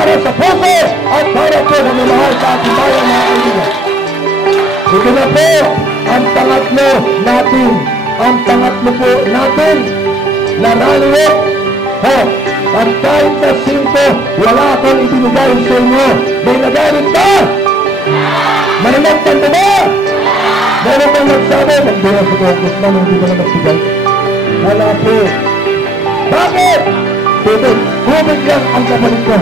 para sa puso at para po sa mahal sa ating bayan mga kaibigan. Ito na po ang pangatlo natin. Ang pangatlo po natin na rally po. At kahit na 5, wala akong ibinigay sa inyo. May nagalit ba? Mananagtan ba ba? Meron kang nagsabi, magbilang sa focus na hindi ko na nagbigay. Wala po. Bakit? Tubig. Tubig lang ang kapalit ko.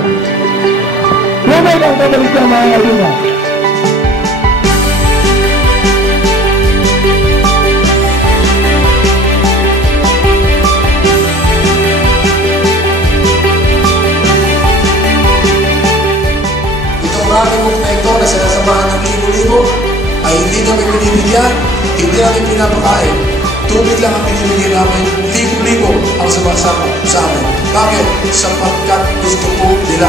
Tubig ang kapalit ko mga kaibigan. Maraming movemento na sinasamahan ng libo-libo ay hindi kami binibigyan, hindi namin pinapakain. Tubig lang ang binibigyan namin, libo-libo ang sumasama sa amin. Bakit? Sapagkat gusto po nila